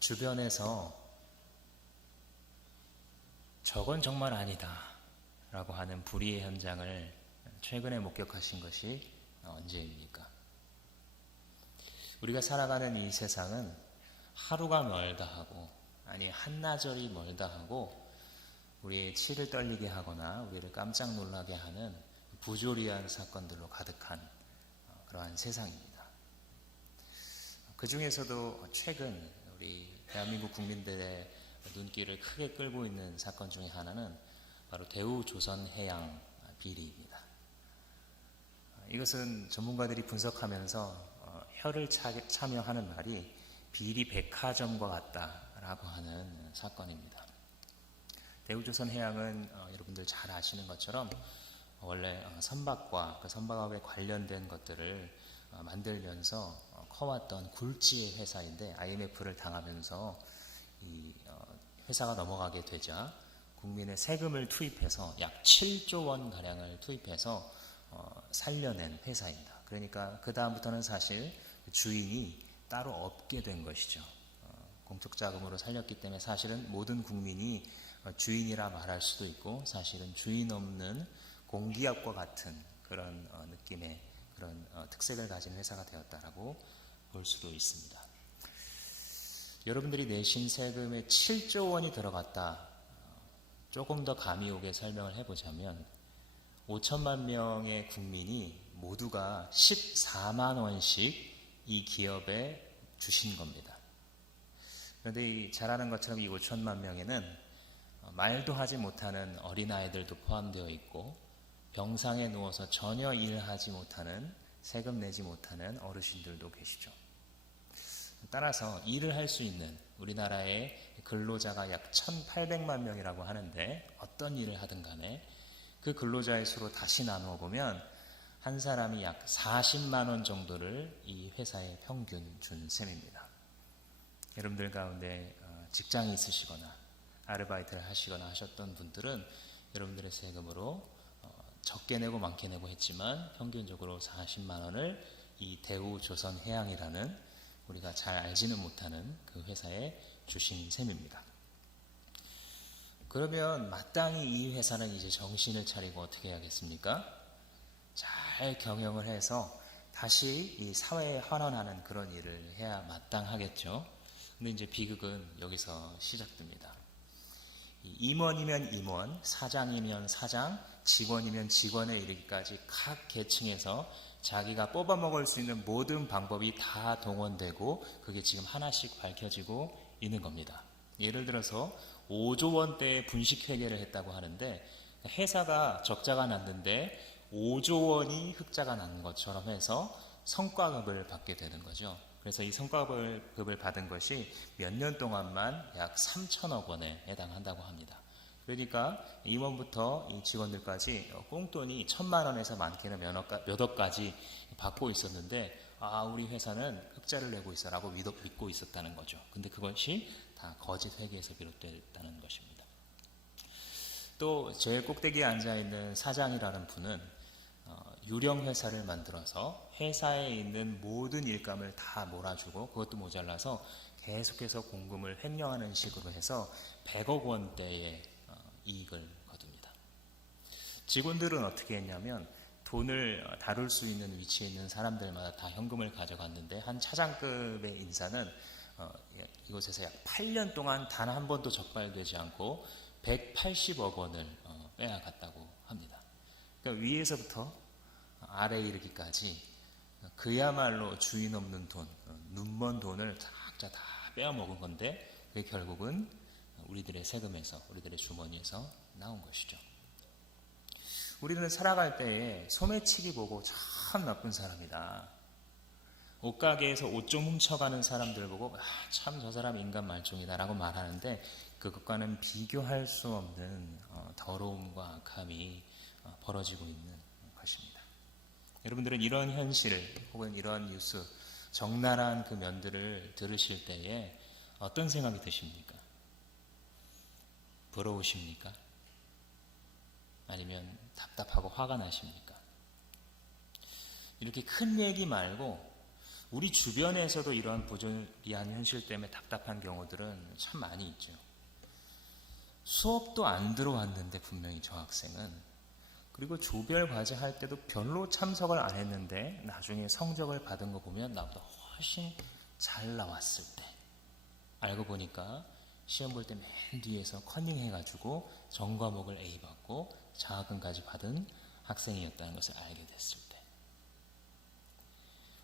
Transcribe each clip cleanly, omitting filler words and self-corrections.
주변에서 저건 정말 아니다 라고 하는 불의의 현장을 최근에 목격하신 것이 언제입니까? 우리가 살아가는 이 세상은 하루가 멀다 하고, 아니 한나절이 멀다 하고 우리의 치를 떨리게 하거나 우리를 깜짝 놀라게 하는 부조리한 사건들로 가득한 그러한 세상입니다. 그 중에서도 최근 우리 대한민국 국민들의 눈길을 크게 끌고 있는 사건 중에 하나는 바로 대우조선해양 비리입니다. 이것은 전문가들이 분석하면서 혀를 차며하는 말이 비리 백화점과 같다라고 하는 사건입니다. 대우조선해양은 여러분들 잘 아시는 것처럼 원래 선박과 그 선박업에 관련된 것들을 만들면서 커왔던 굴지의 회사인데, IMF를 당하면서 이 회사가 넘어가게 되자 국민의 세금을 투입해서 약 7조 원 가량을 투입해서 살려낸 회사입니다. 그러니까 그 다음부터는 사실 주인이 따로 없게 된 것이죠. 공적 자금으로 살렸기 때문에 사실은 모든 국민이 주인이라 말할 수도 있고, 사실은 주인 없는 공기업과 같은 그런 느낌의 그런 특색을 가진 회사가 되었다라고 볼 수도 있습니다. 여러분들이 내신 세금에 7조 원이 들어갔다, 조금 더 감이 오게 설명을 해보자면 5천만 명의 국민이 모두가 14만 원씩 이 기업에 주신 겁니다. 그런데 잘 아는 것처럼 이 5천만 명에는 말도 하지 못하는 어린아이들도 포함되어 있고, 병상에 누워서 전혀 일하지 못하는, 세금 내지 못하는 어르신들도 계시죠. 따라서 일을 할 수 있는 우리나라의 근로자가 약 1,800만 명이라고 하는데, 어떤 일을 하든 간에 그 근로자의 수로 다시 나누어 보면 한 사람이 약 40만 원 정도를 이 회사에 평균 준 셈입니다. 여러분들 가운데 직장이 있으시거나 아르바이트를 하시거나 하셨던 분들은 여러분들의 세금으로 적게 내고 많게 내고 했지만 평균적으로 40만 원을 이 대우조선해양이라는 우리가 잘 알지는 못하는 그 회사에 주신 셈입니다. 그러면 마땅히 이 회사는 이제 정신을 차리고 어떻게 해야겠습니까? 잘 경영을 해서 다시 이 사회에 환원하는 그런 일을 해야 마땅하겠죠. 근데 이제 비극은 여기서 시작됩니다. 임원이면 임원, 사장이면 사장, 직원이면 직원에 이르기까지 각 계층에서 자기가 뽑아먹을 수 있는 모든 방법이 다 동원되고 그게 지금 하나씩 밝혀지고 있는 겁니다. 예를 들어서 5조 원대의 분식회계를 했다고 하는데, 회사가 적자가 났는데 5조 원이 흑자가 난 것처럼 해서 성과급을 받게 되는 거죠. 그래서 이 성과급을 받은 것이 몇 년 동안만 약 3천억 원에 해당한다고 합니다. 그러니까 임원부터 이 직원들까지 꽁돈이 1,000만 원에서 많게는 몇 억까지 받고 있었는데, 우리 회사는 흑자를 내고 있어라고 믿고 있었다는 거죠. 근데 그것이 다 거짓 회계에서 비롯됐다는 것입니다. 또 제일 꼭대기에 앉아있는 사장이라는 분은 유령 회사를 만들어서 회사에 있는 모든 일감을 다 몰아주고, 그것도 모자라서 계속해서 공금을 횡령하는 식으로 해서 100억 원대의 이익을 거둡니다. 직원들은 어떻게 했냐면 돈을 다룰 수 있는 위치에 있는 사람들마다 다 현금을 가져갔는데, 한 차장급의 인사는 이곳에서 약 8년 동안 단 한 번도 적발되지 않고 180억 원을 빼앗갔다고 합니다. 그러니까 위에서부터 아래에 이르기까지 그야말로 주인 없는 돈, 눈먼 돈을 각자 다 빼앗먹은 건데, 그게 결국은 우리들의 세금에서, 우리들의 주머니에서 나온 것이죠. 우리는 살아갈 때에 소매치기 보고 참 나쁜 사람이다, 옷가게에서 옷 좀 훔쳐가는 사람들 보고 참 저 사람 인간 말종이다 라고 말하는데, 그것과는 비교할 수 없는 더러움과 악함이 벌어지고 있는 것입니다. 여러분들은 이런 현실 혹은 이런 뉴스, 적나라한 그 면들을 들으실 때에 어떤 생각이 드십니까? 부러우십니까? 아니면 답답하고 화가 나십니까? 이렇게 큰 얘기 말고 우리 주변에서도 이러한 부조리한 현실 때문에 답답한 경우들은 참 많이 있죠. 수업도 안 들어왔는데 분명히 저 학생은, 그리고 조별 과제 할 때도 별로 참석을 안 했는데 나중에 성적을 받은 거 보면 나보다 훨씬 잘 나왔을 때 알고 보니까 시험 볼 때 맨 뒤에서 컨닝 해가지고 전 과목을 A 받고 장학금까지 받은 학생이었다는 것을 알게 됐을 때,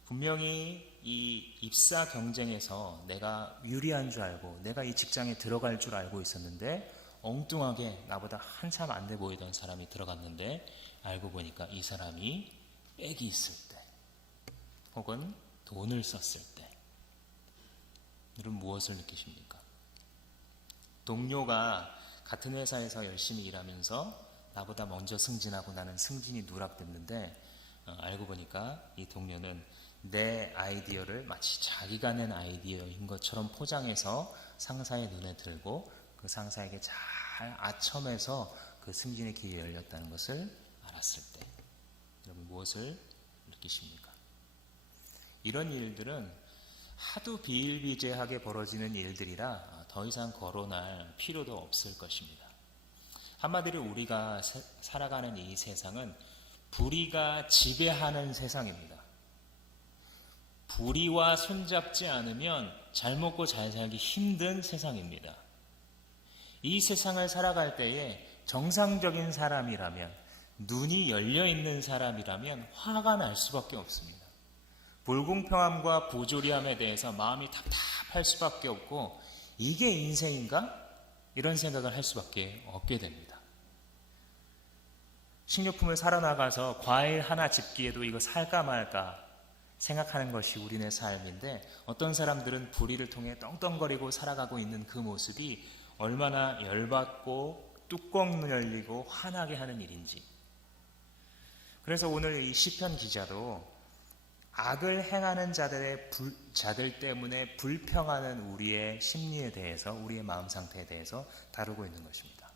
분명히 이 입사 경쟁에서 내가 유리한 줄 알고 내가 이 직장에 들어갈 줄 알고 있었는데 엉뚱하게 나보다 한참 안 돼 보이던 사람이 들어갔는데 알고 보니까 이 사람이 빽이 있을 때 혹은 돈을 썼을 때, 여러분 무엇을 느끼십니까? 동료가 같은 회사에서 열심히 일하면서 나보다 먼저 승진하고 나는 승진이 누락됐는데 알고 보니까 이 동료는 내 아이디어를 마치 자기가 낸 아이디어인 것처럼 포장해서 상사의 눈에 들고 그 상사에게 잘 아첨해서 그 승진의 길이 열렸다는 것을 알았을 때 여러분 무엇을 느끼십니까? 이런 일들은 하도 비일비재하게 벌어지는 일들이라 더 이상 거론할 필요도 없을 것입니다. 한마디로 우리가 살아가는 이 세상은 불의가 지배하는 세상입니다. 불의와 손잡지 않으면 잘 먹고 잘 살기 힘든 세상입니다. 이 세상을 살아갈 때에 정상적인 사람이라면, 눈이 열려있는 사람이라면 화가 날 수밖에 없습니다. 불공평함과 부조리함에 대해서 마음이 답답할 수밖에 없고, 이게 인생인가? 이런 생각을 할 수밖에 없게 됩니다. 식료품을 사러 나가서 과일 하나 집기에도 이거 살까 말까 생각하는 것이 우리네 삶인데, 어떤 사람들은 불의를 통해 떵떵거리고 살아가고 있는 그 모습이 얼마나 열받고 뚜껑 열리고 화나게 하는 일인지. 그래서 오늘 이 시편 기자도 악을 행하는 자들 때문에 불평하는 우리의 심리에 대해서, 우리의 마음 상태에 대해서 다루고 있는 것입니다.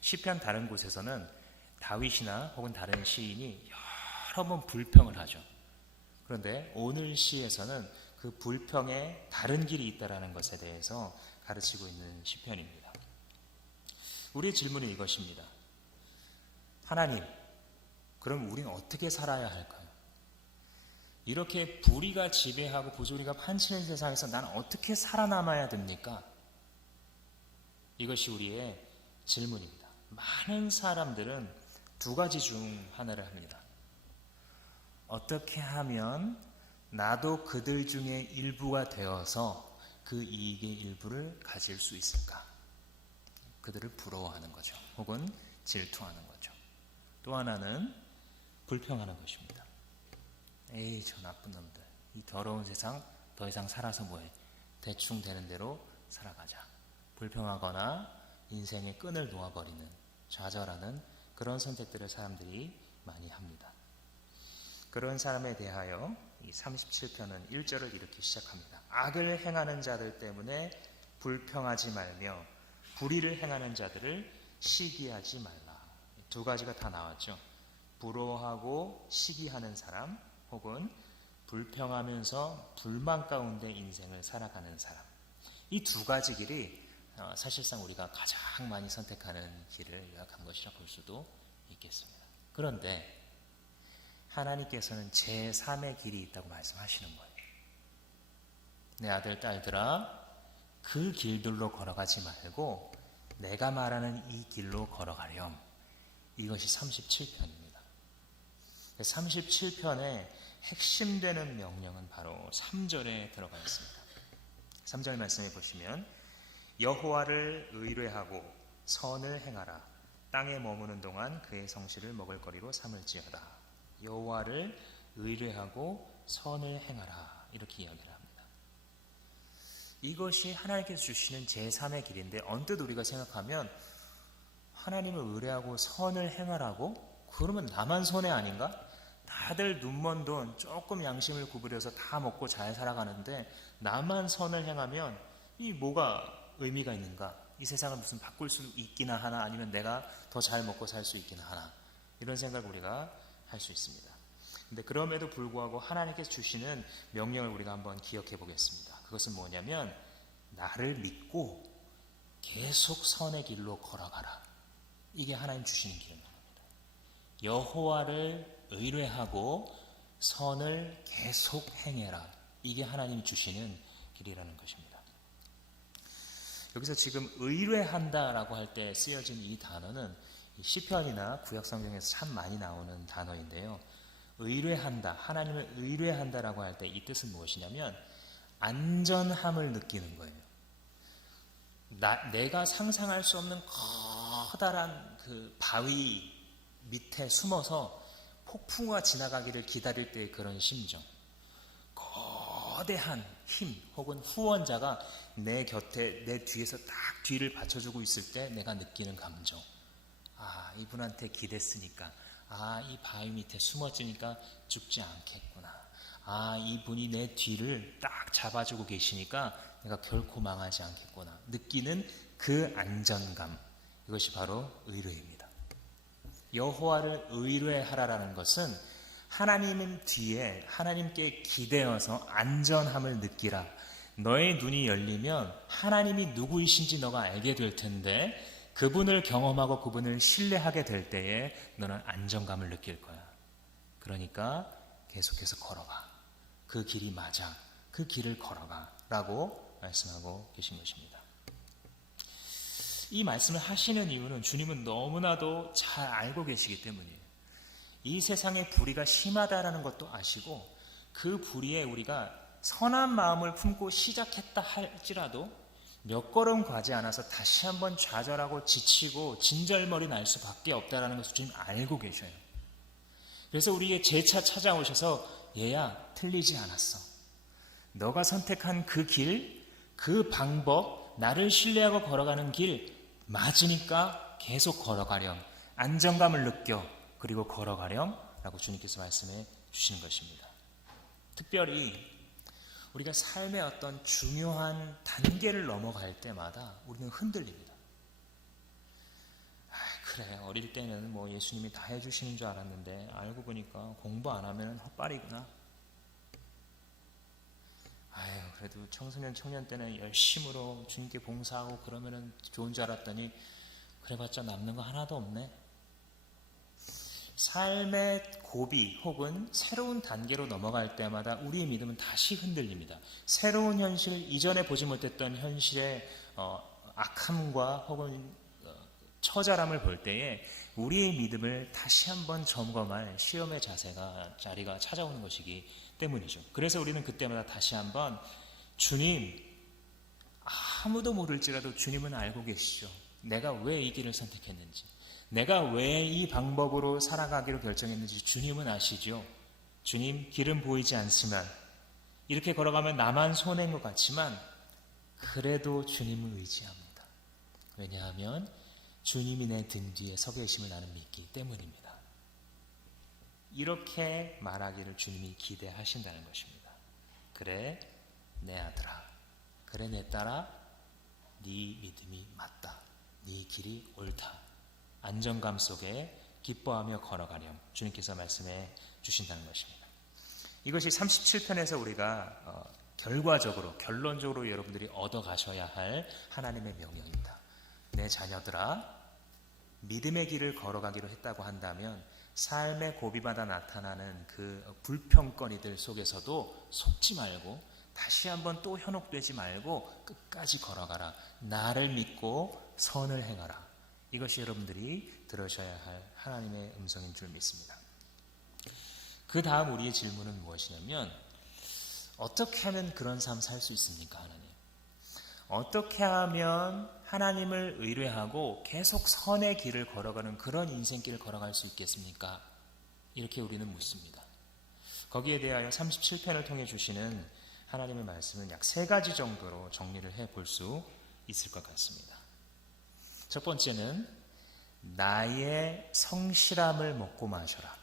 시편 다른 곳에서는 다윗이나 혹은 다른 시인이 여러 번 불평을 하죠. 그런데 오늘 시에서는 그 불평에 다른 길이 있다는 것에 대해서 가르치고 있는 시편입니다. 우리의 질문은 이것입니다. 하나님, 그럼 우리는 어떻게 살아야 할까요? 이렇게 불의가 지배하고 부조리가 판치는 세상에서 나는 어떻게 살아남아야 됩니까? 이것이 우리의 질문입니다. 많은 사람들은 두 가지 중 하나를 합니다. 어떻게 하면 나도 그들 중에 일부가 되어서 그 이익의 일부를 가질 수 있을까? 그들을 부러워하는 거죠. 혹은 질투하는 거죠. 또 하나는 불평하는 것입니다. 에이, 저 나쁜 놈들, 이 더러운 세상 더 이상 살아서 뭐해, 대충 되는 대로 살아가자. 불평하거나 인생의 끈을 놓아버리는, 좌절하는 그런 선택들을 사람들이 많이 합니다. 그런 사람에 대하여 이 37편은 1절을 이렇게 시작합니다. 악을 행하는 자들 때문에 불평하지 말며 불의를 행하는 자들을 시기하지 말라. 두 가지가 다 나왔죠. 부러워하고 시기하는 사람, 혹은 불평하면서 불만 가운데 인생을 살아가는 사람. 이 두 가지 길이 사실상 우리가 가장 많이 선택하는 길을 요약한 것이라 볼 수도 있겠습니다. 그런데 하나님께서는 제3의 길이 있다고 말씀하시는 거예요. 내 아들, 딸들아, 그 길들로 걸어가지 말고 내가 말하는 이 길로 걸어가렴. 이것이 37편입니다. 37편의 핵심 되는 명령은 바로 3절에 들어가 있습니다. 3절 말씀해 보시면 여호와를 의뢰하고 선을 행하라. 땅에 머무는 동안 그의 성실을 먹을거리로 삼을지어다. 여호와를 의뢰하고 선을 행하라. 이렇게 이야기를 합니다. 이것이 하나님께서 주시는 제3의 길인데, 언뜻 우리가 생각하면 하나님을 의뢰하고 선을 행하라고? 그러면 나만 손해 아닌가? 다들 눈먼 돈 조금 양심을 구부려서 다 먹고 잘 살아가는데 나만 선을 행하면 이 뭐가 의미가 있는가? 이 세상을 무슨 바꿀 수 있기나 하나, 아니면 내가 더 잘 먹고 살 수 있기나 하나, 이런 생각을 우리가 할 수 있습니다. 근데 그럼에도 불구하고 하나님께서 주시는 명령을 우리가 한번 기억해 보겠습니다. 그것은 뭐냐면 나를 믿고 계속 선의 길로 걸어가라. 이게 하나님 주시는 길입니다. 여호와를 의뢰하고 선을 계속 행해라. 이게 하나님이 주시는 길이라는 것입니다. 여기서 지금 의뢰한다라고 할 때 쓰여진 이 단어는 시편이나 구약성경에서 참 많이 나오는 단어인데요. 의뢰한다, 하나님을 의뢰한다라고 할 때 이 뜻은 무엇이냐면 안전함을 느끼는 거예요. 내가 상상할 수 없는 커다란 그 바위 밑에 숨어서 폭풍우가 지나가기를 기다릴 때의 그런 심정, 거대한 힘 혹은 후원자가 내 곁에 내 뒤에서 딱 뒤를 받쳐주고 있을 때 내가 느끼는 감정, 아 이분한테 기댔으니까, 아 이 바위 밑에 숨어지니까 죽지 않겠구나, 아 이분이 내 뒤를 딱 잡아주고 계시니까 내가 결코 망하지 않겠구나 느끼는 그 안전감, 이것이 바로 의뢰입니다. 여호와를 의뢰하라라는 것은 하나님 뒤에 하나님께 기대어서 안전함을 느끼라. 너의 눈이 열리면 하나님이 누구이신지 너가 알게 될 텐데 그분을 경험하고 그분을 신뢰하게 될 때에 너는 안정감을 느낄 거야. 그러니까 계속해서 걸어가. 그 길이 맞아. 그 길을 걸어가 라고 말씀하고 계신 것입니다. 이 말씀을 하시는 이유는 주님은 너무나도 잘 알고 계시기 때문이에요. 이 세상의 불의가 심하다라는 것도 아시고 그 불의에 우리가 선한 마음을 품고 시작했다 할지라도 몇 걸음 가지 않아서 다시 한번 좌절하고 지치고 진절머리 날 수밖에 없다라는 것을 주님 알고 계셔요. 그래서 우리에게 재차 찾아오셔서 얘야 틀리지 않았어. 너가 선택한 그 길, 그 방법, 나를 신뢰하고 걸어가는 길 맞으니까 계속 걸어가렴. 안정감을 느껴. 그리고 걸어가렴 라고 주님께서 말씀해 주시는 것입니다. 특별히 우리가 삶의 어떤 중요한 단계를 넘어갈 때마다 우리는 흔들립니다. 그래 어릴 때는 뭐 예수님이 다 해주시는 줄 알았는데 알고 보니까 공부 안 하면 헛발이구나. 그래도 청소년 청년 때는 열심으로 주님께 봉사하고 그러면은 좋은 줄 알았더니 그래봤자 남는 거 하나도 없네. 삶의 고비 혹은 새로운 단계로 넘어갈 때마다 우리의 믿음은 다시 흔들립니다. 새로운 현실, 이전에 보지 못했던 현실의 악함과 혹은 처절함을 볼 때에 우리의 믿음을 다시 한번 점검할 시험의 자리가 찾아오는 것이기 때문이죠. 그래서 우리는 그때마다 다시 한번 주님, 아무도 모를지라도 주님은 알고 계시죠. 내가 왜 이 길을 선택했는지, 내가 왜 이 방법으로 살아가기로 결정했는지 주님은 아시죠. 주님, 길은 보이지 않지만 이렇게 걸어가면 나만 손해인 것 같지만 그래도 주님을 의지합니다. 왜냐하면 주님이 내 등 뒤에 서 계심을 나는 믿기 때문입니다. 이렇게 말하기를 주님이 기대하신다는 것입니다. 그래 내 아들아, 그래 내 딸아, 네 믿음이 맞다, 네 길이 옳다, 안정감 속에 기뻐하며 걸어가렴 주님께서 말씀해 주신다는 것입니다. 이것이 37편에서 우리가 결론적으로 여러분들이 얻어가셔야 할 하나님의 명령입니다. 내 자녀들아, 믿음의 길을 걸어가기로 했다고 한다면 삶의 고비마다 나타나는 그 불평거리들 속에서도 속지 말고 다시 한번 또 현혹되지 말고 끝까지 걸어가라. 나를 믿고 선을 행하라. 이것이 여러분들이 들으셔야 할 하나님의 음성인 줄 믿습니다. 그 다음 우리의 질문은 무엇이냐면 어떻게 하면 그런 삶 살 수 있습니까? 하나님, 어떻게 하면 하나님을 의뢰하고 계속 선의 길을 걸어가는 그런 인생길을 걸어갈 수 있겠습니까? 이렇게 우리는 묻습니다. 거기에 대하여 37편을 통해 주시는 하나님의 말씀은 약 3가지 정도로 정리를 해볼 수 있을 것 같습니다. 첫 번째는 나의 성실함을 먹고 마셔라.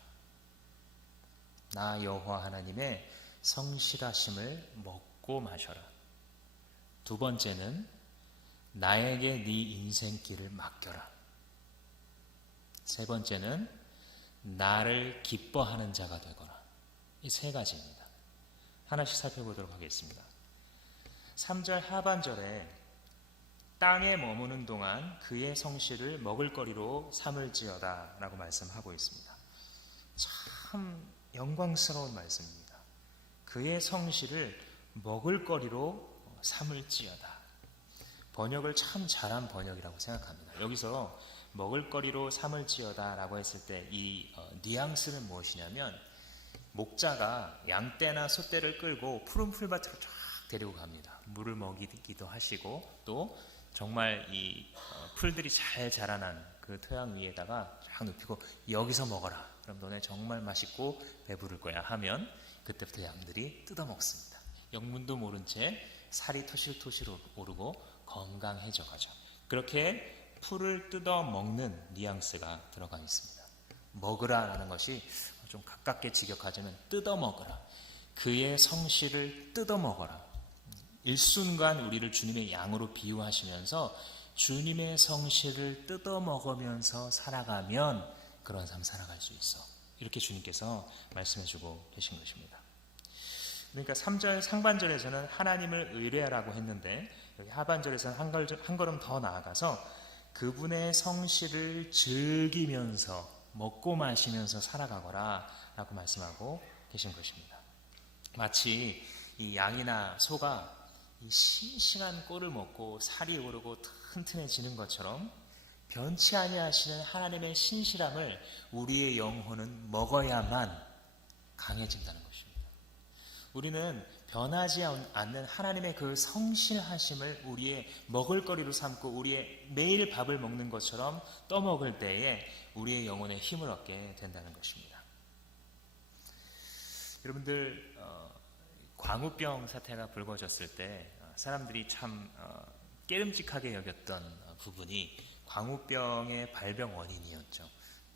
나 여호와 하나님의 성실하심을 먹고 마셔라. 두 번째는 나에게 네 인생길을 맡겨라. 세 번째는 나를 기뻐하는 자가 되거라. 이 세 가지입니다. 하나씩 살펴보도록 하겠습니다. 3절 하반절에 땅에 머무는 동안 그의 성실을 먹을거리로 삼을지어다 라고 말씀하고 있습니다. 참 영광스러운 말씀입니다. 그의 성실을 먹을거리로 삼을지어다. 번역을 참 잘한 번역이라고 생각합니다. 여기서 먹을거리로 삼을지어다 라고 했을 때 이 뉘앙스는 무엇이냐면, 목자가 양떼나 소떼를 끌고 푸른 풀밭으로 쫙 데리고 갑니다. 물을 먹이기도 하시고, 또 정말 이 풀들이 잘 자라난 그 토양 위에다가 쫙 눕히고, 여기서 먹어라. 그럼 너네 정말 맛있고 배부를 거야 하면 그때부터 양들이 뜯어먹습니다. 영문도 모른 채 살이 토실토실 오르고 건강해져 가죠. 그렇게 풀을 뜯어먹는 뉘앙스가 들어가 있습니다. 먹으라라는 것이 좀 가깝게 직역하자면 뜯어먹어라. 그의 성실을 뜯어먹어라. 일순간 우리를 주님의 양으로 비유하시면서 주님의 성실을 뜯어먹으면서 살아가면 그런 삶 살아갈 수 있어. 이렇게 주님께서 말씀해주고 계신 것입니다. 그러니까 3절 상반절에서는 하나님을 의뢰하라고 했는데, 여기 하반절에서는 한 걸음 더 나아가서 그분의 성실을 즐기면서 먹고 마시면서 살아가거라 라고 말씀하고 계신 것입니다. 마치 이 양이나 소가 이 싱싱한 꼴을 먹고 살이 오르고 튼튼해지는 것처럼 변치 아니하시는 하나님의 신실함을 우리의 영혼은 먹어야만 강해진다는 것입니다. 우리는 변하지 않는 하나님의 그 성실하심을 우리의 먹을거리로 삼고 우리의 매일 밥을 먹는 것처럼 떠먹을 때에 우리의 영혼에 힘을 얻게 된다는 것입니다. 여러분들, 광우병 사태가 불거졌을 때 사람들이 참 깨름직하게 여겼던 부분이 광우병의 발병 원인이었죠.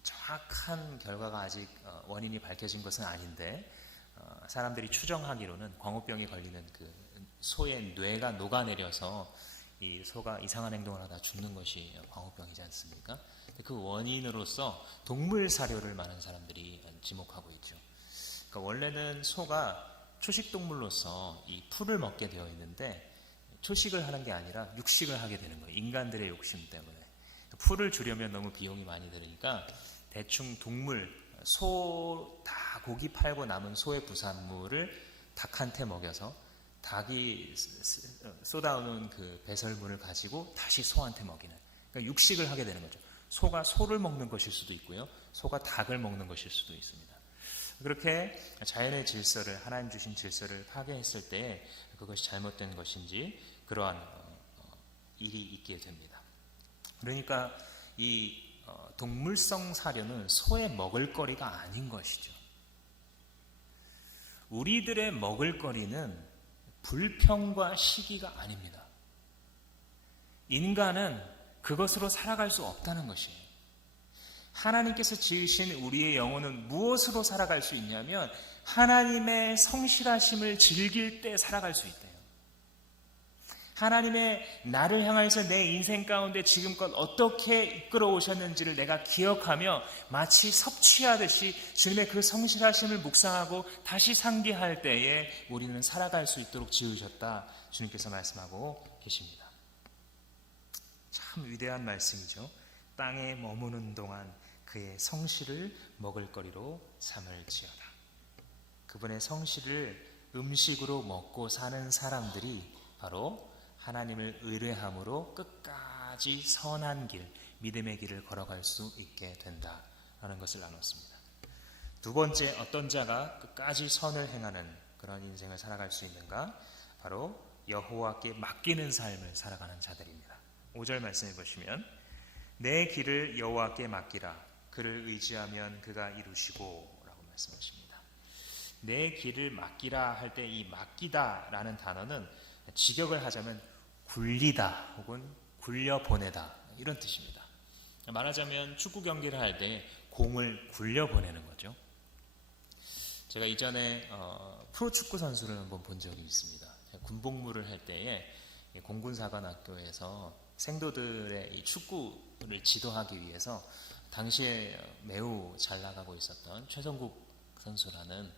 정확한 결과가 아직 원인이 밝혀진 것은 아닌데, 사람들이 추정하기로는 광우병이 걸리는 그 소의 뇌가 녹아내려서 이 소가 이상한 행동을 하다 죽는 것이 광우병이지 않습니까? 그 원인으로서 동물 사료를 많은 사람들이 지목하고 있죠. 그러니까 원래는 소가 초식동물로서 이 풀을 먹게 되어 있는데, 초식을 하는 게 아니라 육식을 하게 되는 거예요. 인간들의 욕심 때문에. 풀을 주려면 너무 비용이 많이 들으니까 대충 소 다 고기 팔고 남은 소의 부산물을 닭한테 먹여서 닭이 쏟아오는 그 배설물을 가지고 다시 소한테 먹이는, 그러니까 육식을 하게 되는 거죠. 소가 소를 먹는 것일 수도 있고요, 소가 닭을 먹는 것일 수도 있습니다. 그렇게 자연의 질서를, 하나님 주신 질서를 파괴했을 때 그것이 잘못된 것인지 그러한 일이 있게 됩니다. 그러니까 이 동물성 사료는 소의 먹을거리가 아닌 것이죠. 우리들의 먹을거리는 불평과 시기가 아닙니다. 인간은 그것으로 살아갈 수 없다는 것이에요. 하나님께서 지으신 우리의 영혼은 무엇으로 살아갈 수 있냐면 하나님의 성실하심을 즐길 때 살아갈 수 있대요. 하나님의 나를 향해서 내 인생 가운데 지금껏 어떻게 이끌어 오셨는지를 내가 기억하며 마치 섭취하듯이 주님의 그 성실하심을 묵상하고 다시 상기할 때에 우리는 살아갈 수 있도록 지으셨다, 주님께서 말씀하고 계십니다. 참 위대한 말씀이죠. 땅에 머무는 동안 그의 성실을 먹을거리로 삼을지어다. 그분의 성실을 음식으로 먹고 사는 사람들이 바로 하나님을 의뢰함으로 끝까지 선한 길, 믿음의 길을 걸어갈 수 있게 된다라는 것을 나눴습니다. 두 번째, 어떤 자가 끝까지 선을 행하는 그런 인생을 살아갈 수 있는가? 바로 여호와께 맡기는 삶을 살아가는 자들입니다. 5절 말씀해 보시면, 내 길을 여호와께 맡기라. 그를 의지하면 그가 이루시고 라고 말씀하십니다. 내 길을 맡기라 할 때 이 맡기다라는 단어는 직역을 하자면 굴리다 혹은 굴려보내다, 이런 뜻입니다. 말하자면 축구 경기를 할 때 공을 굴려보내는 거죠. 제가 이전에 프로축구 선수를 한번 본 적이 있습니다. 군복무를 할 때에 공군사관학교에서 생도들의 이 축구를 지도하기 위해서 당시에 매우 잘 나가고 있었던 최성국 선수라는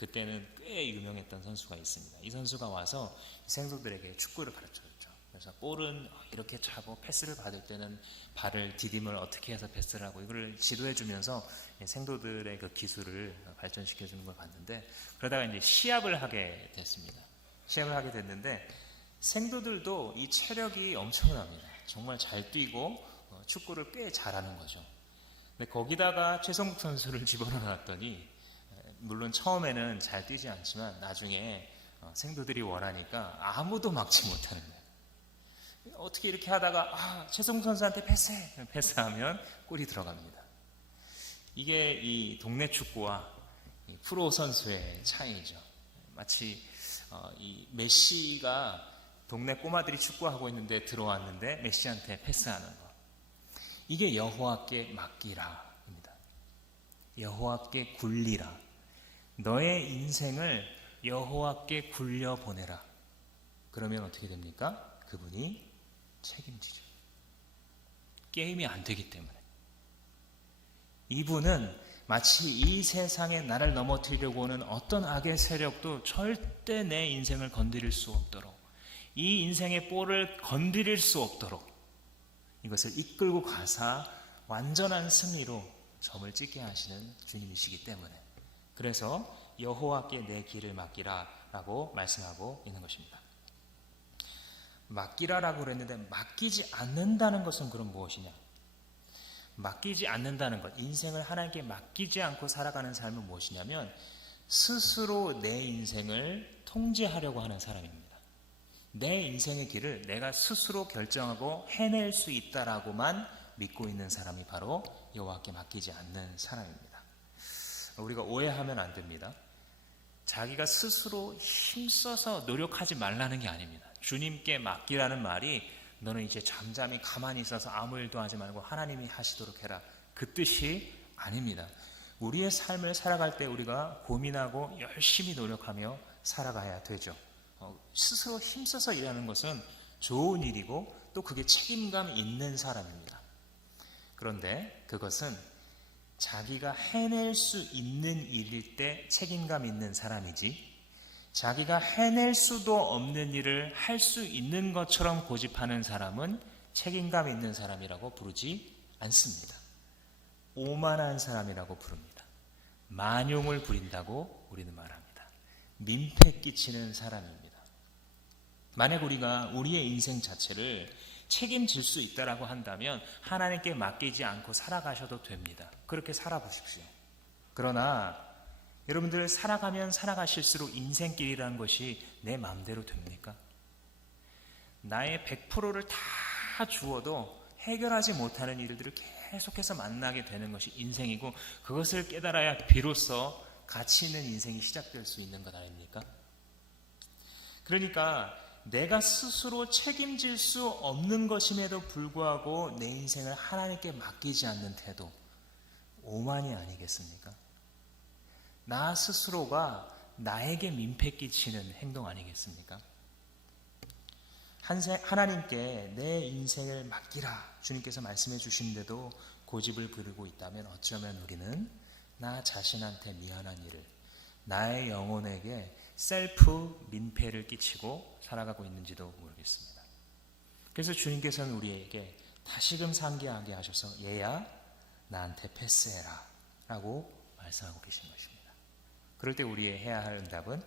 그때는 꽤 유명했던 선수가 있습니다. 이 선수가 와서 생도들에게 축구를 가르쳐줬죠. 그래서 볼은 이렇게 차고 패스를 받을 때는 발을 디딤을 어떻게 해서 패스를 하고 이걸 지도해주면서 생도들의 그 기술을 발전시켜주는 걸 봤는데, 그러다가 이제 시합을 하게 됐습니다. 시합을 하게 됐는데 생도들도 이 체력이 엄청납니다. 정말 잘 뛰고 축구를 꽤 잘하는 거죠. 근데 거기다가 최성국 선수를 집어넣어놨더니 물론 처음에는 잘 뛰지 않지만 나중에 생도들이 원하니까 아무도 막지 못하는 거예요. 어떻게 이렇게 하다가 최성국 선수한테 패스해! 패스하면 골이 들어갑니다. 이게 이 동네 축구와 이 프로 선수의 차이죠. 마치 이 메시가 동네 꼬마들이 축구하고 있는데 들어왔는데 메시한테 패스하는 거. 이게 여호와께 맡기라입니다. 여호와께 굴리라. 너의 인생을 여호와께 굴려보내라. 그러면 어떻게 됩니까? 그분이 책임지죠. 게임이 안 되기 때문에. 이분은 마치 이 세상에 나를 넘어뜨리려고 오는 어떤 악의 세력도 절대 내 인생을 건드릴 수 없도록, 이 인생의 볼을 건드릴 수 없도록 이것을 이끌고 가사 완전한 승리로 점을 찍게 하시는 주님이시기 때문에, 그래서 여호와께 내 길을 맡기라 라고 말씀하고 있는 것입니다. 맡기라라고 그랬는데 맡기지 않는다는 것은 그럼 무엇이냐? 맡기지 않는다는 것, 인생을 하나님께 맡기지 않고 살아가는 삶은 무엇이냐면 스스로 내 인생을 통제하려고 하는 사람입니다. 내 인생의 길을 내가 스스로 결정하고 해낼 수 있다라고만 믿고 있는 사람이 바로 여호와께 맡기지 않는 사람입니다. 우리가 오해하면 안 됩니다. 자기가 스스로 힘써서 노력하지 말라는 게 아닙니다. 주님께 맡기라는 말이 너는 이제 잠잠히 가만히 있어서 아무 일도 하지 말고 하나님이 하시도록 해라, 그 뜻이 아닙니다. 우리의 삶을 살아갈 때 우리가 고민하고 열심히 노력하며 살아가야 되죠. 스스로 힘써서 일하는 것은 좋은 일이고 또 그게 책임감 있는 사람입니다. 그런데 그것은 자기가 해낼 수 있는 일일 때 책임감 있는 사람이지, 자기가 해낼 수도 없는 일을 할 수 있는 것처럼 고집하는 사람은 책임감 있는 사람이라고 부르지 않습니다. 오만한 사람이라고 부릅니다. 만용을 부린다고 우리는 말합니다. 민폐 끼치는 사람입니다. 만약 우리가 우리의 인생 자체를 책임질 수 있다라고 한다면 하나님께 맡기지 않고 살아가셔도 됩니다. 그렇게 살아보십시오. 그러나 여러분들 살아가면 살아가실수록 인생길이라는 것이 내 마음대로 됩니까? 나의 100%를 다 주어도 해결하지 못하는 일들을 계속해서 만나게 되는 것이 인생이고, 그것을 깨달아야 비로소 가치 있는 인생이 시작될 수 있는 것 아닙니까? 그러니까 내가 스스로 책임질 수 없는 것임에도 불구하고 내 인생을 하나님께 맡기지 않는 태도, 오만이 아니겠습니까? 나 스스로가 나에게 민폐 끼치는 행동 아니겠습니까? 하나님께 내 인생을 맡기라 주님께서 말씀해 주시는데도 고집을 부리고 있다면 어쩌면 우리는 나 자신한테 미안한 일을, 나의 영혼에게 셀프 민폐를 끼치고 살아가고 있는지도 모르겠습니다. 그래서 주님께서는 우리에게 다시금 상기하게 하셔서 얘야 나한테 패스해라 라고 말씀하고 계신 것입니다. 그럴 때 우리의 해야 할 응답은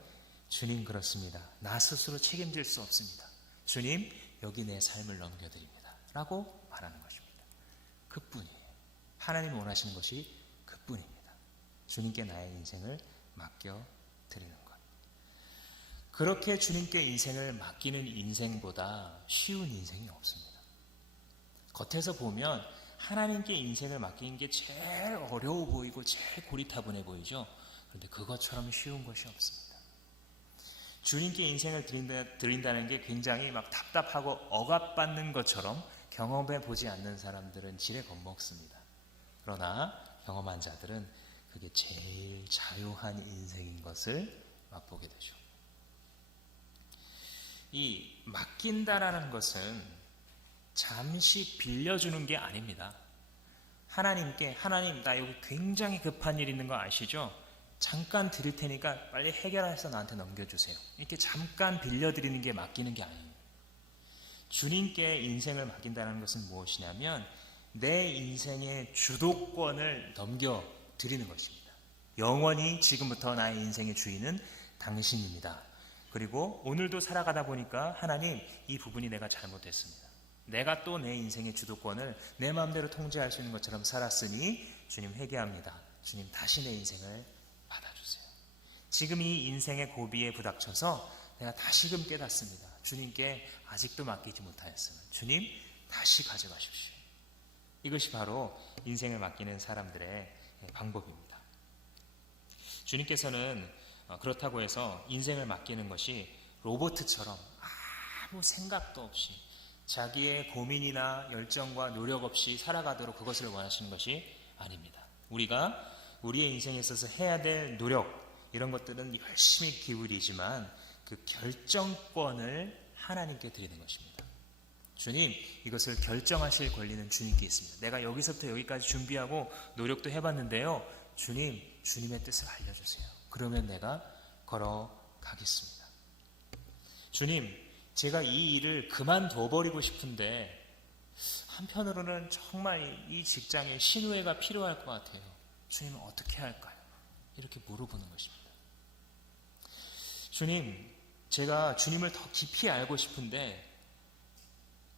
주님 그렇습니다. 나 스스로 책임질 수 없습니다. 주님 여기 내 삶을 넘겨드립니다 라고 말하는 것입니다. 그뿐이에요. 하나님이 원하시는 것이 그뿐입니다. 주님께 나의 인생을 맡겨드리는 것. 그렇게 주님께 인생을 맡기는 인생보다 쉬운 인생이 없습니다. 겉에서 보면 하나님께 인생을 맡기는 게 제일 어려워 보이고 제일 고리타분해 보이죠. 그런데 그것처럼 쉬운 것이 없습니다. 주님께 인생을 드린다는 게 굉장히 막 답답하고 억압받는 것처럼 경험해 보지 않는 사람들은 지레 겁먹습니다. 그러나 경험한 자들은 그게 제일 자유한 인생인 것을 맛보게 되죠. 이 맡긴다라는 것은 잠시 빌려주는 게 아닙니다. 하나님께 하나님 나 여기 굉장히 급한 일 있는 거 아시죠? 잠깐 드릴 테니까 빨리 해결해서 나한테 넘겨주세요. 이렇게 잠깐 빌려드리는 게 맡기는 게 아니에요. 주님께 인생을 맡긴다는 것은 무엇이냐면 내 인생의 주도권을 넘겨드리는 것입니다. 영원히 지금부터 나의 인생의 주인은 당신입니다. 그리고 오늘도 살아가다 보니까 하나님, 이 부분이 내가 잘못했습니다. 내가 또 내 인생의 주도권을 내 마음대로 통제할 수 있는 것처럼 살았으니 주님 회개합니다. 주님 다시 내 인생을 받아주세요. 지금 이 인생의 고비에 부닥쳐서 내가 다시금 깨닫습니다. 주님께 아직도 맡기지 못하였으면 주님 다시 가져가십시오. 이것이 바로 인생을 맡기는 사람들의 방법입니다. 주님께서는 그렇다고 해서 인생을 맡기는 것이 로봇처럼 아무 생각도 없이 자기의 고민이나 열정과 노력 없이 살아가도록 그것을 원하시는 것이 아닙니다. 우리가 우리의 인생에 있어서 해야 될 노력, 이런 것들은 열심히 기울이지만 그 결정권을 하나님께 드리는 것입니다. 주님, 이것을 결정하실 권리는 주님께 있습니다. 내가 여기서부터 여기까지 준비하고 노력도 해봤는데요. 주님, 주님의 뜻을 알려주세요. 그러면 내가 걸어가겠습니다. 주님, 제가 이 일을 그만둬버리고 싶은데 한편으로는 정말 이 직장에 신우회가 필요할 것 같아요. 주님은 어떻게 할까요? 이렇게 물어보는 것입니다. 주님, 제가 주님을 더 깊이 알고 싶은데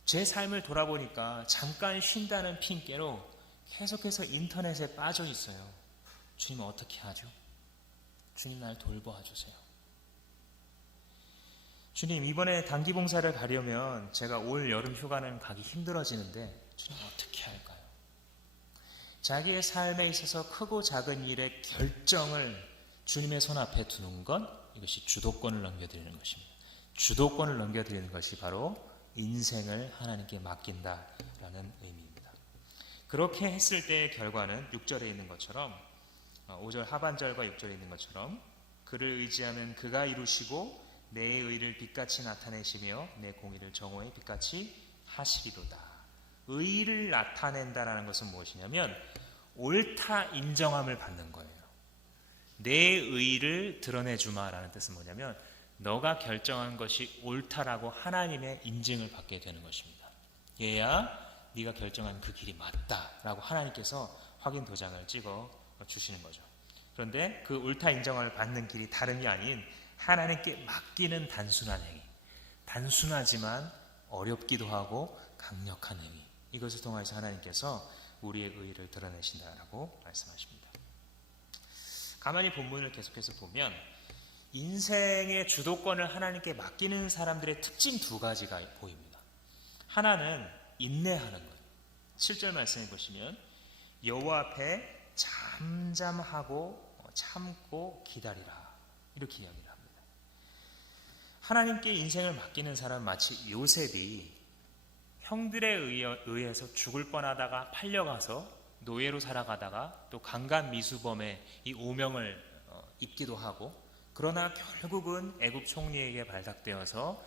제 삶을 돌아보니까 잠깐 쉰다는 핑계로 계속해서 인터넷에 빠져 있어요. 주님 어떻게 하죠? 주님 날 돌보아 주세요. 주님, 이번에 단기 봉사를 가려면 제가 올 여름 휴가는 가기 힘들어지는데 주님 어떻게 할까요? 자기의 삶에 있어서 크고 작은 일의 결정을 주님의 손 앞에 두는 건 이것이 주도권을 넘겨드리는 것입니다. 주도권을 넘겨드리는 것이 바로 인생을 하나님께 맡긴다라는 의미입니다. 그렇게 했을 때의 결과는 6절에 있는 것처럼 5절 하반절과 6절에 있는 것처럼 그를 의지하면 그가 이루시고 내 의를 빛같이 나타내시며 내 공의를 정오의 빛같이 하시리로다. 의를 나타낸다라는 것은 무엇이냐면 옳다 인정함을 받는 거예요. 내 의를 드러내주마라는 뜻은 뭐냐면 너가 결정한 것이 옳다라고 하나님의 인증을 받게 되는 것입니다. 얘야, 네가 결정한 그 길이 맞다라고 하나님께서 확인 도장을 찍어 주시는 거죠. 그런데 그 옳다 인정을 받는 길이 다름이 아닌 하나님께 맡기는 단순한 행위, 단순하지만 어렵기도 하고 강력한 행위, 이것을 통해서 하나님께서 우리의 의의를 드러내신다라고 말씀하십니다. 가만히 본문을 계속해서 보면 인생의 주도권을 하나님께 맡기는 사람들의 특징 두 가지가 보입니다. 하나는 인내하는 거예요. 7절 말씀해 보시면 여호와 앞에 잠잠하고 참고 기다리라, 이렇게 이야기를 합니다. 하나님께 인생을 맡기는 사람은 마치 요셉이 형들에 의해서 죽을 뻔하다가 팔려가서 노예로 살아가다가 또 강간미수범의 이 오명을 입기도 하고, 그러나 결국은 애굽 총리에게 발탁되어서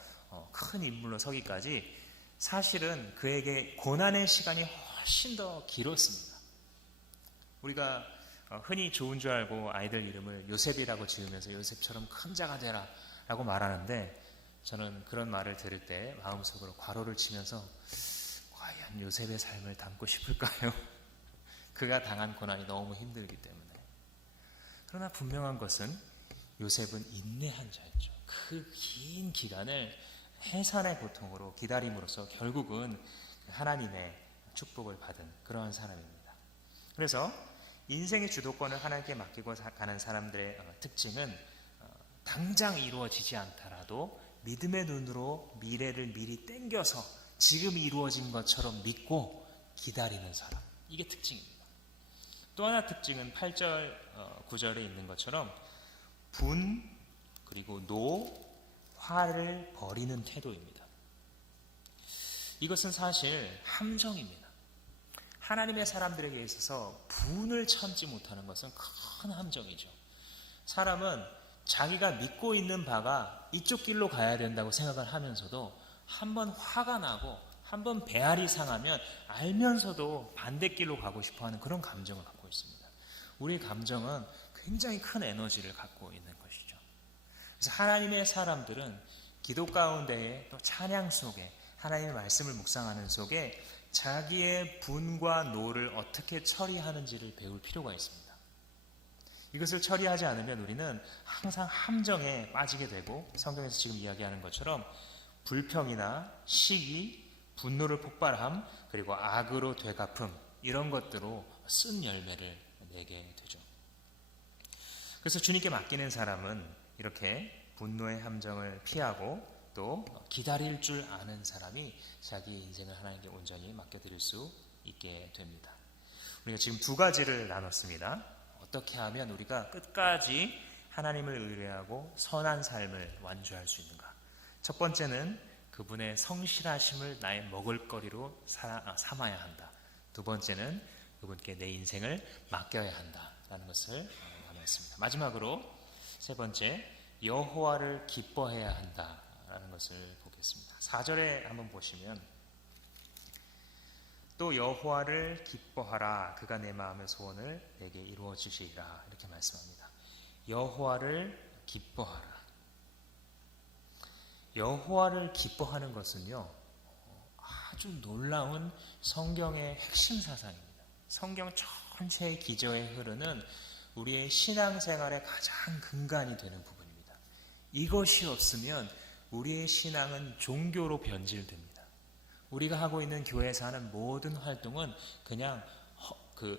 큰 인물로 서기까지 사실은 그에게 고난의 시간이 훨씬 더 길었습니다. 우리가 흔히 좋은 줄 알고 아이들 이름을 요셉이라고 지으면서 요셉처럼 큰 자가 되라 라고 말하는데, 저는 그런 말을 들을 때 마음속으로 괄호를 치면서 과연 요셉의 삶을 담고 싶을까요? 그가 당한 고난이 너무 힘들기 때문에. 그러나 분명한 것은 요셉은 인내한 자였죠. 그 긴 기간을 해산의 고통으로 기다림으로써 결국은 하나님의 축복을 받은 그러한 사람입니다. 그래서 인생의 주도권을 하나님께 맡기고 가는 사람들의 특징은 당장 이루어지지 않더라도 믿음의 눈으로 미래를 미리 땡겨서 지금 이루어진 것처럼 믿고 기다리는 사람, 이게 특징입니다. 또 하나 특징은 8절 9절에 있는 것처럼 분 그리고 노, 화를 버리는 태도입니다. 이것은 사실 함정입니다. 하나님의 사람들에게 있어서 분을 참지 못하는 것은 큰 함정이죠. 사람은 자기가 믿고 있는 바가 이쪽 길로 가야 된다고 생각을 하면서도 한번 화가 나고 한번 배알이 상하면 알면서도 반대길로 가고 싶어하는 그런 감정을 갖고 있습니다. 우리의 감정은 굉장히 큰 에너지를 갖고 있는 것이죠. 그래서 하나님의 사람들은 기도 가운데에 또 찬양 속에 하나님의 말씀을 묵상하는 속에 자기의 분과 노를 어떻게 처리하는지를 배울 필요가 있습니다. 이것을 처리하지 않으면 우리는 항상 함정에 빠지게 되고 성경에서 지금 이야기하는 것처럼 불평이나 시기, 분노를 폭발함, 그리고 악으로 되갚음 이런 것들로 쓴 열매를 내게 되죠. 그래서 주님께 맡기는 사람은 이렇게 분노의 함정을 피하고 또 기다릴 줄 아는 사람이 자기 인생을 하나님께 온전히 맡겨드릴 수 있게 됩니다. 우리가 지금 두 가지를 나눴습니다. 어떻게 하면 우리가 끝까지 하나님을 의뢰하고 선한 삶을 완주할 수 있는가. 첫 번째는 그분의 성실하심을 나의 먹을거리로 삼아야 한다. 두 번째는 그분께 내 인생을 맡겨야 한다라는 것을 나눴습니다. 마지막으로 세 번째, 여호와를 기뻐해야 한다라는 것을 보겠습니다. 4절에 한번 보시면 또 여호와를 기뻐하라 그가 내 마음의 소원을 내게 이루어 주시리라 이렇게 말씀합니다. 여호와를 기뻐하라. 여호와를 기뻐하는 것은요 아주 놀라운 성경의 핵심 사상입니다. 성경 전체의 기저에 흐르는 우리의 신앙생활의 가장 근간이 되는 부분입니다. 이것이 없으면 우리의 신앙은 종교로 변질됩니다. 우리가 하고 있는 교회에서 하는 모든 활동은 그냥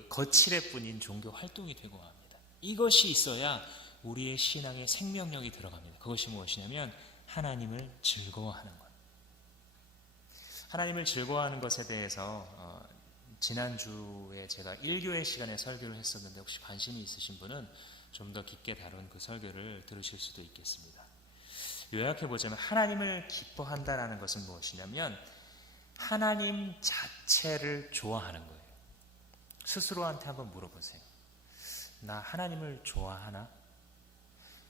거칠의 뿐인 종교 활동이 되고 맙니다. 이것이 있어야 우리의 신앙에 생명력이 들어갑니다. 그것이 무엇이냐면 하나님을 즐거워하는 것. 하나님을 즐거워하는 것에 대해서 지난주에 제가 1교회 시간에 설교를 했었는데 혹시 관심이 있으신 분은 좀 더 깊게 다룬 그 설교를 들으실 수도 있겠습니다. 요약해보자면 하나님을 기뻐한다라는 것은 무엇이냐면 하나님 자체를 좋아하는 거예요. 스스로한테 한번 물어보세요. 나 하나님을 좋아하나?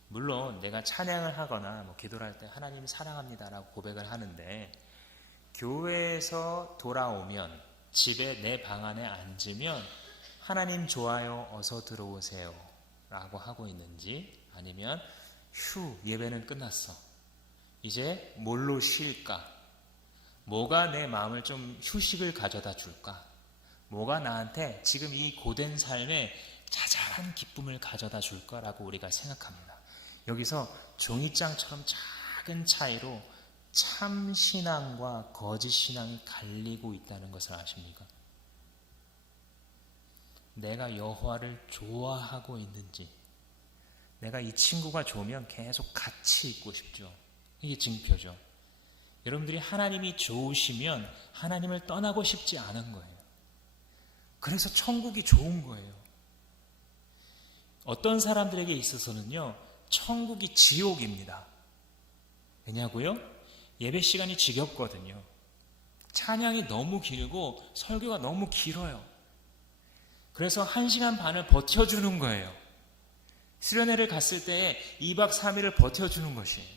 물론 내가 찬양을 하거나 기도를 할 때 하나님 사랑합니다라고 고백을 하는데 교회에서 돌아오면 집에 내 방 안에 앉으면 하나님 좋아요 어서 들어오세요 라고 하고 있는지 아니면 휴 예배는 끝났어 이제 뭘로 쉴까? 뭐가 내 마음을 좀 휴식을 가져다 줄까? 뭐가 나한테 지금 이 고된 삶에 자잘한 기쁨을 가져다 줄까라고 우리가 생각합니다. 여기서 종이장처럼 작은 차이로 참 신앙과 거짓 신앙이 갈리고 있다는 것을 아십니까? 내가 여호와를 좋아하고 있는지, 내가 이 친구가 좋으면 계속 같이 있고 싶죠. 이게 징표죠. 여러분들이 하나님이 좋으시면 하나님을 떠나고 싶지 않은 거예요. 그래서 천국이 좋은 거예요. 어떤 사람들에게 있어서는요, 천국이 지옥입니다. 왜냐고요? 예배 시간이 지겹거든요. 찬양이 너무 길고 설교가 너무 길어요. 그래서 1시간 반을 버텨주는 거예요. 수련회를 갔을 때 2박 3일을 버텨주는 것이에요.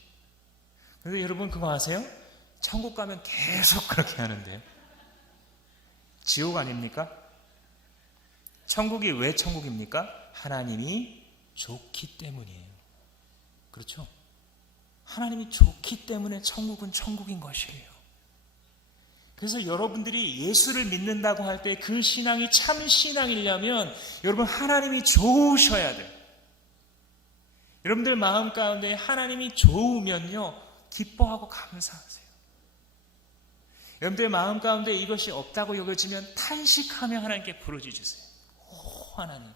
그런데 여러분 그거 아세요? 천국 가면 계속 그렇게 하는데요. 지옥 아닙니까? 천국이 왜 천국입니까? 하나님이 좋기 때문이에요. 그렇죠? 하나님이 좋기 때문에 천국은 천국인 것이에요. 그래서 여러분들이 예수를 믿는다고 할 때 그 신앙이 참 신앙이려면 여러분 하나님이 좋으셔야 돼요. 여러분들 마음 가운데 하나님이 좋으면요 기뻐하고 감사하세요. 여러분들 마음 가운데 이것이 없다고 여겨지면 탄식하며 하나님께 부르짖으세요. 오 하나님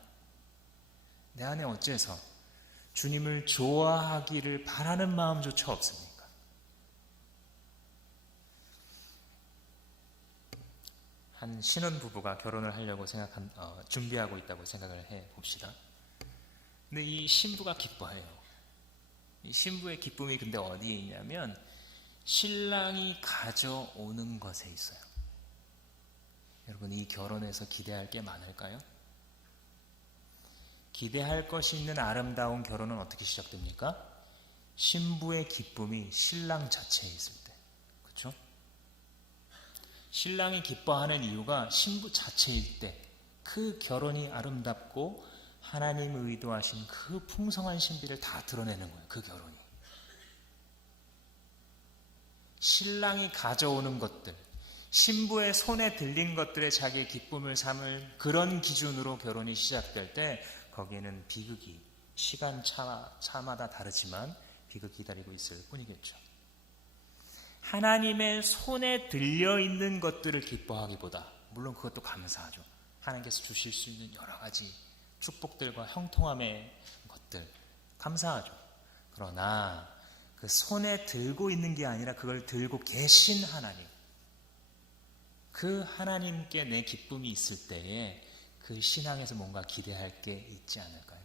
내 안에 어째서 주님을 좋아하기를 바라는 마음조차 없습니까? 한 신혼부부가 결혼을 하려고 준비하고 있다고 생각을 해봅시다. 근데 이 신부가 기뻐해요. 이 신부의 기쁨이 근데 어디에 있냐면 신랑이 가져오는 것에 있어요. 여러분 이 결혼에서 기대할 게 많을까요? 기대할 것이 있는 아름다운 결혼은 어떻게 시작됩니까? 신부의 기쁨이 신랑 자체에 있을 때. 그렇죠? 신랑이 기뻐하는 이유가 신부 자체일 때 그 결혼이 아름답고 하나님 의도하신 그 풍성한 신비를 다 드러내는 거예요. 그 결혼이. 신랑이 가져오는 것들, 신부의 손에 들린 것들에 자기의 기쁨을 삼을 그런 기준으로 결혼이 시작될 때 거기에는 비극이 시간차마다 다르지만 비극이 기다리고 있을 뿐이겠죠. 하나님의 손에 들려있는 것들을 기뻐하기보다, 물론 그것도 감사하죠. 하나님께서 주실 수 있는 여러 가지 축복들과 형통함의 것들 감사하죠. 그러나 그 손에 들고 있는 게 아니라 그걸 들고 계신 하나님, 그 하나님께 내 기쁨이 있을 때에 그 신앙에서 뭔가 기대할 게 있지 않을까요?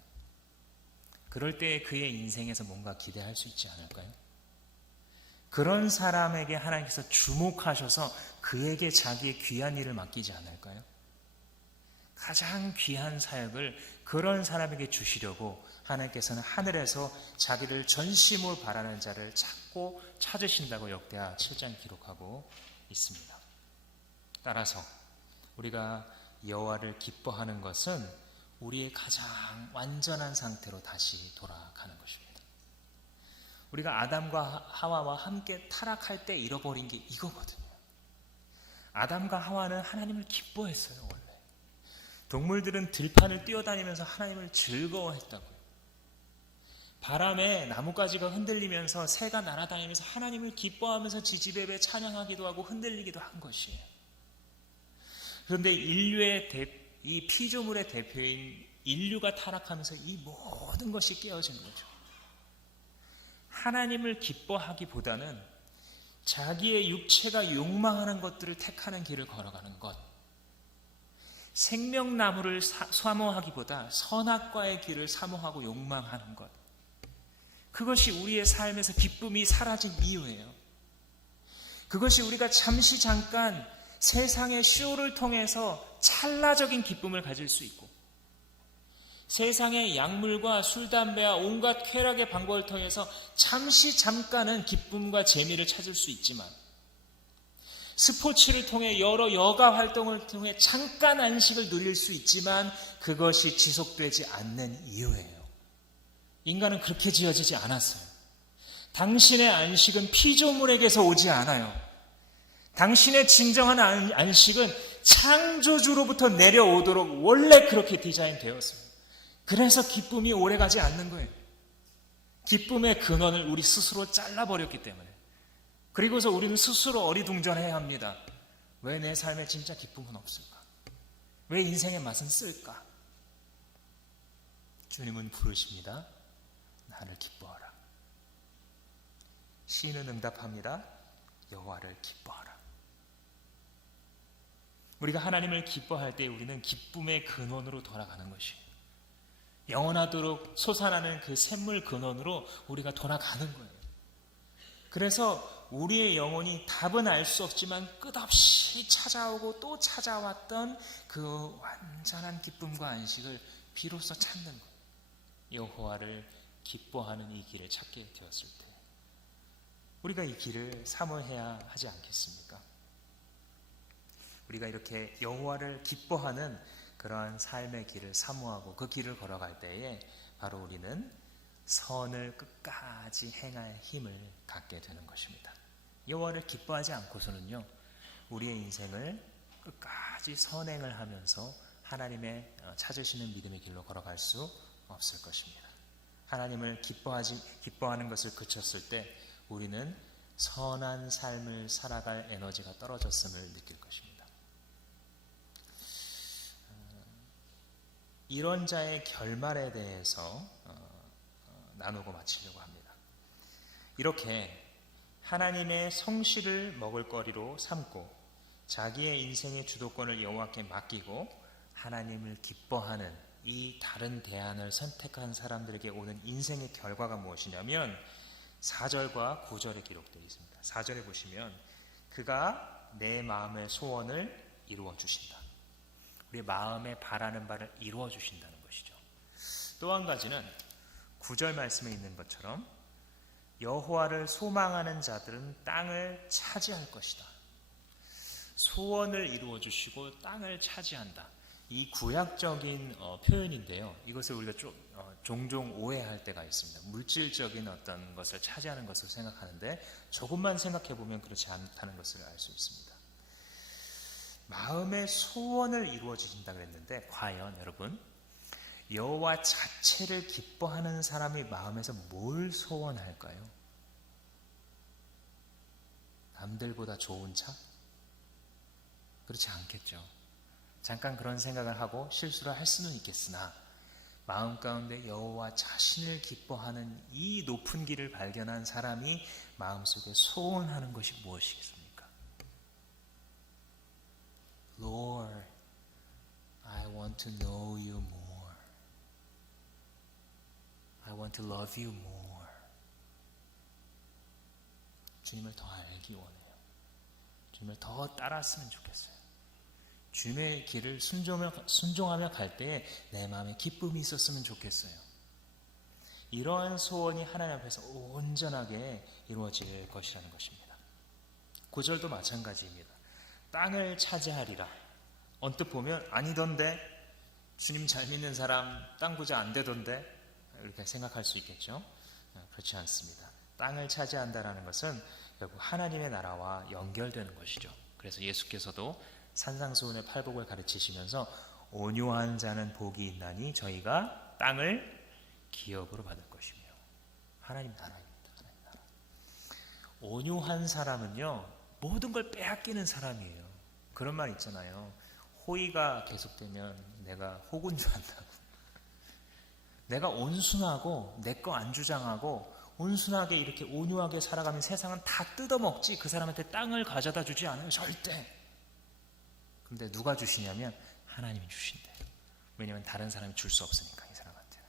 그럴 때 그의 인생에서 뭔가 기대할 수 있지 않을까요? 그런 사람에게 하나님께서 주목하셔서 그에게 자기의 귀한 일을 맡기지 않을까요? 가장 귀한 사역을 그런 사람에게 주시려고 하나님께서는 하늘에서 자기를 전심으로 바라는 자를 찾으신다고 역대하 7장 기록하고 있습니다. 따라서 우리가 여호와를 기뻐하는 것은 우리의 가장 완전한 상태로 다시 돌아가는 것입니다. 우리가 아담과 하와와 함께 타락할 때 잃어버린 게 이거거든요. 아담과 하와는 하나님을 기뻐했어요. 원래 동물들은 들판을 뛰어다니면서 하나님을 즐거워했다고요. 바람에 나뭇가지가 흔들리면서 새가 날아다니면서 하나님을 기뻐하면서 지지배배 찬양하기도 하고 흔들리기도 한 것이에요. 그런데 인류의 이 피조물의 대표인 인류가 타락하면서 이 모든 것이 깨어진 거죠. 하나님을 기뻐하기보다는 자기의 육체가 욕망하는 것들을 택하는 길을 걸어가는 것, 생명나무를 사모하기보다 선악과의 길을 사모하고 욕망하는 것, 그것이 우리의 삶에서 기쁨이 사라진 이유예요. 그것이 우리가 잠깐 세상의 쇼를 통해서 찰나적인 기쁨을 가질 수 있고, 세상의 약물과 술, 담배와 온갖 쾌락의 방법을 통해서 잠깐은 기쁨과 재미를 찾을 수 있지만, 스포츠를 통해 여러 여가 활동을 통해 잠깐 안식을 누릴 수 있지만 그것이 지속되지 않는 이유예요. 인간은 그렇게 지어지지 않았어요. 당신의 안식은 피조물에게서 오지 않아요. 당신의 진정한 안식은 창조주로부터 내려오도록 원래 그렇게 디자인되었어요. 그래서 기쁨이 오래가지 않는 거예요. 기쁨의 근원을 우리 스스로 잘라버렸기 때문에. 그리고서 우리는 스스로 어리둥절해야 합니다. 왜 내 삶에 진짜 기쁨은 없을까? 왜 인생의 맛은 쓸까? 주님은 부르십니다. 나를 기뻐하라. 시인은 응답합니다. 여호와를 기뻐하라. 우리가 하나님을 기뻐할 때 우리는 기쁨의 근원으로 돌아가는 것이에요. 영원하도록 솟아나는 그 샘물 근원으로 우리가 돌아가는 거예요. 그래서 우리의 영혼이 답은 알 수 없지만 끝없이 찾아오고 또 찾아왔던 그 완전한 기쁨과 안식을 비로소 찾는 거예요. 여호와를 기뻐하는 이 길을 찾게 되었을 때 우리가 이 길을 사모해야 하지 않겠습니까? 우리가 이렇게 여호와를 기뻐하는 그러한 삶의 길을 사모하고 그 길을 걸어갈 때에 바로 우리는 선을 끝까지 행할 힘을 갖게 되는 것입니다. 여호와를 기뻐하지 않고서는요, 우리의 인생을 끝까지 선행을 하면서 하나님의 찾으시는 믿음의 길로 걸어갈 수 없을 것입니다. 하나님을 기뻐하는 것을 그쳤을 때 우리는 선한 삶을 살아갈 에너지가 떨어졌음을 느낄 것입니다. 이런 자의 결말에 대해서 나누고 마치려고 합니다. 이렇게 하나님의 성실을 먹을거리로 삼고 자기의 인생의 주도권을 여호와께 맡기고 하나님을 기뻐하는 이 다른 대안을 선택한 사람들에게 오는 인생의 결과가 무엇이냐면 4절과 9절에 기록되어 있습니다. 4절에 보시면 그가 내 마음의 소원을 이루어 주신다. 우리의 마음에 바라는 바를 이루어 주신다는 것이죠. 또 한 가지는 9절 말씀에 있는 것처럼 여호와를 소망하는 자들은 땅을 차지할 것이다. 소원을 이루어 주시고 땅을 차지한다. 이 구약적인 표현인데요. 이것을 우리가 종종 오해할 때가 있습니다. 물질적인 어떤 것을 차지하는 것으로 생각하는데 조금만 생각해 보면 그렇지 않다는 것을 알 수 있습니다. 마음의 소원을 이루어지신다 그랬는데 과연 여러분 여호와 자체를 기뻐하는 사람이 마음에서 뭘 소원할까요? 남들보다 좋은 차? 그렇지 않겠죠. 잠깐 그런 생각을 하고 실수를 할 수는 있겠으나 마음 가운데 여호와 자신을 기뻐하는 이 높은 길을 발견한 사람이 마음속에 소원하는 것이 무엇이겠습니까? Lord, I want to know you more. I want to love you more. 주님을 더 알기 원해요. 주님을 더 따랐으면 좋겠어요. 주님의 길을 순종하며 갈 때에 내 마음에 기쁨이 있었으면 좋겠어요. 이러한 소원이 하나님 앞에서 온전하게 이루어질 것이라는 것입니다. 9절도 마찬가지입니다. 땅을 차지하리라. 언뜻 보면 아니던데, 주님 잘 믿는 사람 땅 부자 안 되던데, 이렇게 생각할 수 있겠죠. 그렇지 않습니다. 땅을 차지한다는 것은 결국 하나님의 나라와 연결되는 것이죠. 그래서 예수께서도 산상수훈의 팔복을 가르치시면서 온유한 자는 복이 있나니 저희가 땅을 기업으로 받을 것이며, 하나님 나라입니다. 하나님 나라. 온유한 사람은요 모든 걸 빼앗기는 사람이에요. 그런 말 있잖아요. 호의가 계속되면 내가 호군주한다고. 내가 온순하고 내 거 안 주장하고 온순하게 이렇게 온유하게 살아가면 세상은 다 뜯어먹지 그 사람한테 땅을 가져다 주지 않아요. 절대. 근데 누가 주시냐면 하나님이 주신대요. 왜냐하면 다른 사람이 줄 수 없으니까 이 사람한테는.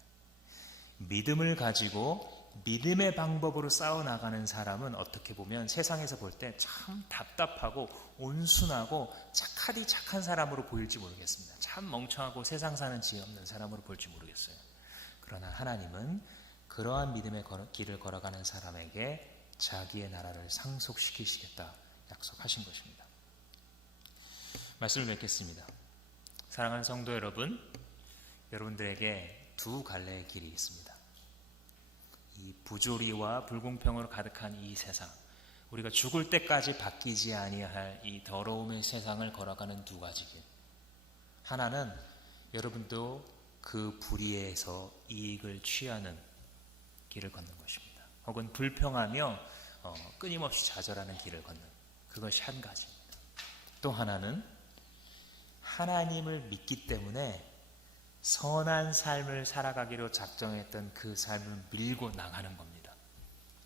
믿음을 가지고 믿음의 방법으로 싸워나가는 사람은 어떻게 보면 세상에서 볼 때 참 답답하고 온순하고 착한 사람으로 보일지 모르겠습니다. 참 멍청하고 세상 사는 지혜 없는 사람으로 볼지 모르겠어요. 그러나 하나님은 그러한 믿음의 길을 걸어가는 사람에게 자기의 나라를 상속시키시겠다 약속하신 것입니다. 말씀을 맺겠습니다. 사랑하는 성도 여러분, 여러분들에게 두 갈래의 길이 있습니다. 이 부조리와 불공평으로 가득한 이 세상, 우리가 죽을 때까지 바뀌지 아니할 이 더러움의 세상을 걸어가는 두 가지 길. 하나는 여러분도 그 불의에서 이익을 취하는 길을 걷는 것입니다. 혹은 불평하며 끊임없이 좌절하는 길을 걷는, 그것이 한 가지입니다. 또 하나는 하나님을 믿기 때문에 선한 삶을 살아가기로 작정했던 그 삶을 밀고 나가는 겁니다.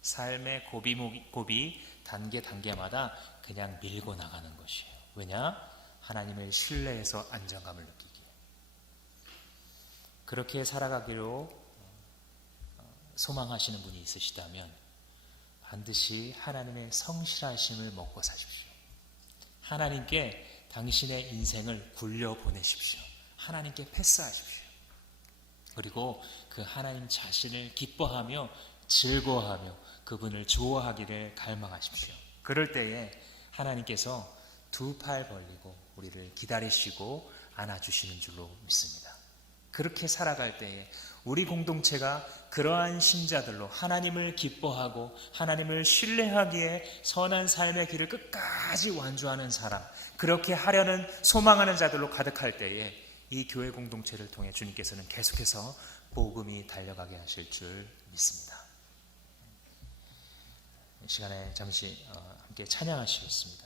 삶의 고비 단계마다 그냥 밀고 나가는 것이에요. 왜냐? 하나님을 신뢰해서 안정감을 느끼기에. 그렇게 살아가기로 소망하시는 분이 있으시다면 반드시 하나님의 성실하심을 먹고 사십시오. 하나님께 당신의 인생을 굴려보내십시오. 하나님께 패스하십시오. 그리고 그 하나님 자신을 기뻐하며 즐거워하며 그분을 좋아하기를 갈망하십시오. 그럴 때에 하나님께서 두 팔 벌리고 우리를 기다리시고 안아주시는 줄로 믿습니다. 그렇게 살아갈 때에 우리 공동체가 그러한 신자들로 하나님을 기뻐하고 하나님을 신뢰하기에 선한 삶의 길을 끝까지 완주하는 사람, 그렇게 하려는 소망하는 자들로 가득할 때에 이 교회 공동체를 통해 주님께서는 계속해서 복음이 달려가게 하실 줄 믿습니다. 이 시간에 잠시 함께 찬양하시겠습니다.